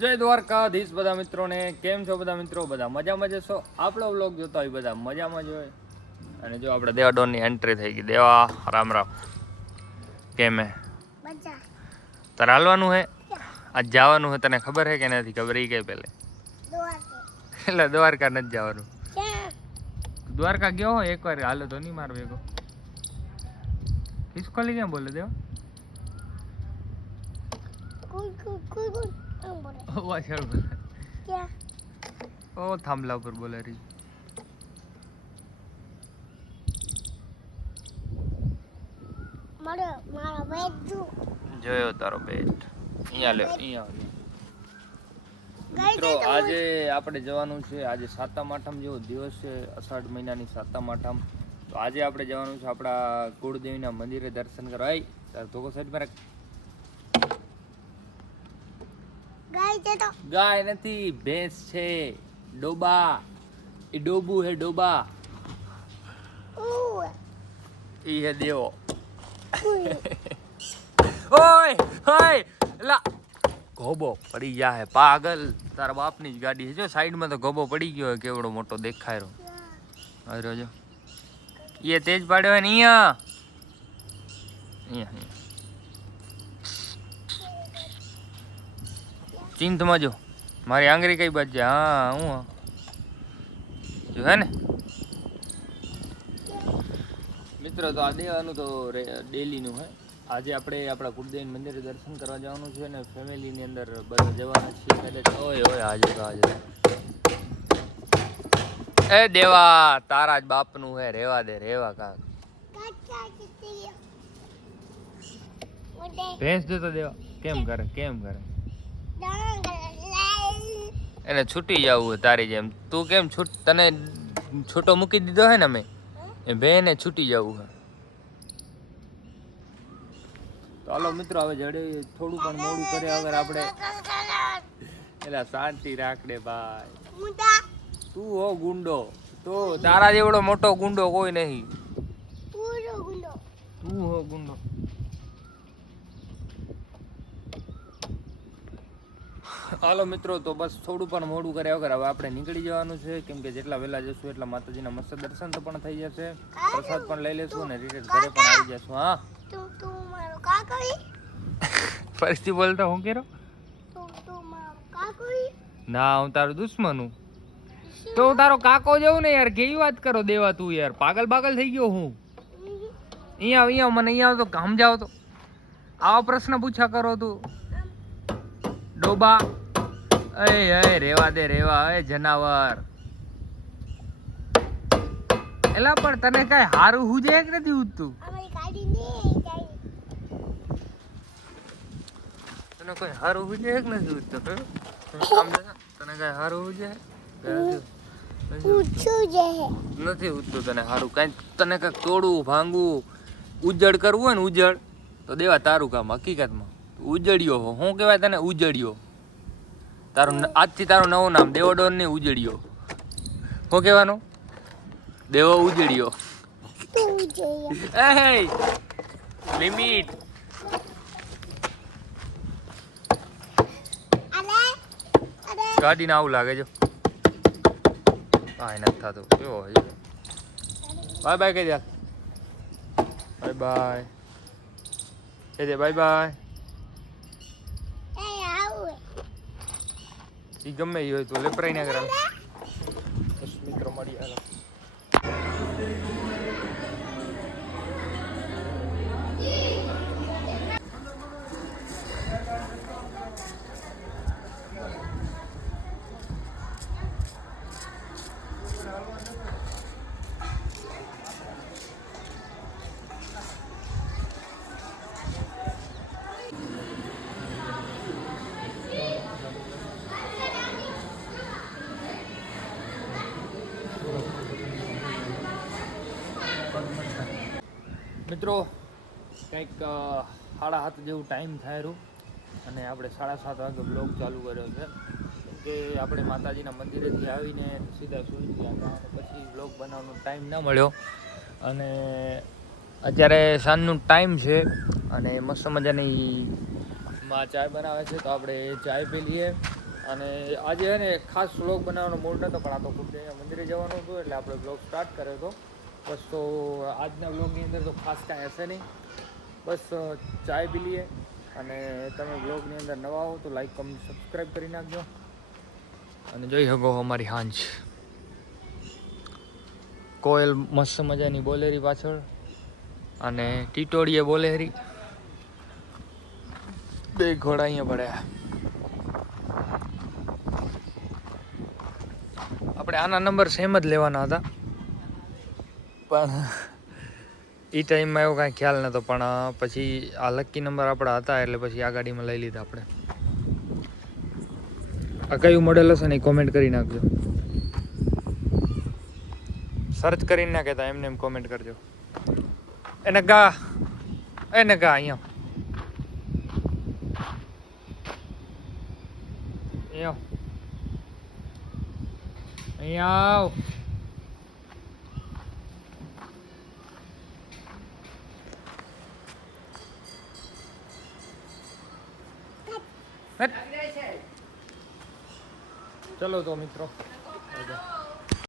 જય દ્વારકાધીશ બધા મિત્રોને. કેમ છો બધા મિત્રો? બધા મજામાં જશો. આપણો વ્લોગ જોતા હોય બધા મજામાં જ હોય. અને જો આપણે દેવા ડોનની એન્ટ્રી થઈ ગઈ. દેવા રામ રામ. કેમ હે? તારે હાલવાનું હે? આજ જવાનું હે, તને ખબર હે કે નથી ખબર? એ કઈ પહેલે એટલે દ્વારકા નથી જવાનું. દ્વારકા ગયો હોય એકવાર, હાલો તો નહીં મારો ભેગો. ખિસકોલી ક્યાં બોલે દેવા? ઓ થાંભલા ઉપર બોલે રહી. જોયો તારો બેટ. અહીંયા લે, અહીંયા મિત્રો. આજે આપણે જવાનું છે. આજે સાતમ આઠમ જેવો દિવસ છે, અષાઢ મહિનાની સાતમ આઠમ. તો આજે આપણે જવાનું છે આપણા કુળદેવીના મંદિરે દર્શન કરવા. આઈ તાર ધોકો સાઈડ પર. ગાય નથી, ભેંસ છે. ડોબા. એ ડોબુ હે, ડોબા. ઈ હે દેવો. ઓય ઓય લા ગોબો પડી ગયા હે પાગલ. તારા બાપની જ ગાડી છે. જો સાઈડમાં તો ગોબો પડી ગયો હે, કેવડો મોટો દેખાય રહ્યો. અરે જો એ તેજ પાડ્યો હે ને. અહીંયા ચિંતમાં જો મારી આંગળી કઈ બાજુ છે? હા હું જો હે ને મિત્રો. તો આ દેવાનું તો ડેલીનું હે. આજે આપણે આપણા કુળદેવી મંદિરે દર્શન કરવા જવાનું છે ને ફેમિલીની અંદર બધા જવાના છીએ. એટલે ઓય ઓય આજે તો આજે એ દેવા તારા જ બાપનું હે. રેવા દે, રેવા કાક. ભેંસ જોતો દેવા કેમ કરે, કેમ કરે. એને છૂટી જવું હોય તારી જેમ. તું કેમ તને છૂટો મૂકી દીધો હે ને મેં, એ બેને છૂટી જવું હે. તો હાલો મિત્રો, હવે જડે થોડું પણ મોડું કર્યા વગર આપણે એલા શાંતિ રાખડે ભાઈ. તું હો ગુંડો, તો તારા જેવડો મોટો ગુંડો કોઈ નહીં. તું હો ગુંડો. હાલો મિત્રો, તો બસ થોડું પણ મોડું કર્યા વગર હવે આપણે નીકળી જવાનું છે. કેમ કે જેટલા વહેલા જશું એટલા માતાજીના મસ્ત દર્શન તો પણ થઈ જશે, પ્રસાદ પણ લઈ લેશું અને રિટર્ન ઘરે પણ આવી જશું. હા ફરીથી બોલતો હું કેરો? ના, હું તારો દુશ્મન હું. તો હું તારો કાકો જવું ને યાર. કેવી વાત કરો દેવા તું યાર? પાગલ પાગલ થઈ ગયો હું. અહીંયા મને અહીંયા તો સમજાવ તો. આવા પ્રશ્ન પૂછા કરો તું ડોબા. એ રેવા દે, રેવા. એ જનાવર. એલા પણ તને કઈ હારું હુજે કે નથી ઉઠતું? તને કોઈ હારું હુજે કે નથી ઉઠતું? તને કઈ હારું હુજે નથી ઉઠતું? તને હારું કઈ તને કઈક તોડવું ભાંગવું ઉજળ કરવું હોય ને ઉજળ, તો દેવા તારું કામ. હકીકતમાં ઉજળ્યો હો. શું કહેવાય તને? ઉજળ્યો. તારું આજથી તારું નવું નામ દેવોડોન ને ઉજળ્યો. શું કહેવાનું? દેવો ઉજળ્યો. લિમિટ. ગાડી ના આવું લાગે જો. કાંઈ નથી થતું. કેવો હોય? બાય બાય કહી દે. બાય બાય કહી દે. Bye bye. ઈ ગમે એ હોય તો લેપરાઈ ના કરા. બસ મિત્રો મળી હાલો. મિત્રો કંઈક 7:30 જેવું ટાઈમ થાય રહ્યું અને આપણે 7:30 વાગે બ્લોગ ચાલુ કર્યો છે. કે આપણે માતાજીના મંદિરેથી આવીને સીધા સૂઈ ગયા હતા અને પછી બ્લોગ બનાવવાનો ટાઈમ ના મળ્યો. અને અત્યારે સાંજનો ટાઈમ છે અને મસ્ત મજાની માં ચાય બનાવે છે, તો આપણે ચાય પી લઈએ અને આજે છે ને ખાસ વ્લોગ બનાવવાનો મૂડ નહોતો, પણ આ તો ખુદ અહીંયા મંદિરે જવાનું હતું એટલે આપણે વ્લોગ સ્ટાર્ટ કર્યો હતો. બસ તો આજના વ્લોગની અંદર તો ખાસ કાંઈ હશે નહીં, બસ ચાય પી લઈએ. અને તમે વ્લોગની અંદર નવા હો તો લાઈક કમેન્ટ સબસ્ક્રાઈબ કરી નાખજો. અને જોઈ શકો અમારી હાંજ, કોયલ મસ્ત મજાની બોલેરી પાછળ અને ટીટોડીએ બોલેરી, બે ઘોડા અહીંયા પડ્યા. આપણે આના નંબર સેમ જ લેવાના હતા, પણ એ ટાઈમમાં એવો કાંઈ ખ્યાલ નહોતો. પણ પછી આ લકી નંબર આપણા હતા એટલે પછી આ ગાડીમાં લઈ લીધા આપણે. આ કયું મોડેલ હશે ને એ કોમેન્ટ કરી નાખજો, સર્ચ કરીને ના કહેતા, એમને એમ કોમેન્ટ કરજો. એને ગા અહીંયા અહીંયા આવ. ચલો તો મિત્રો.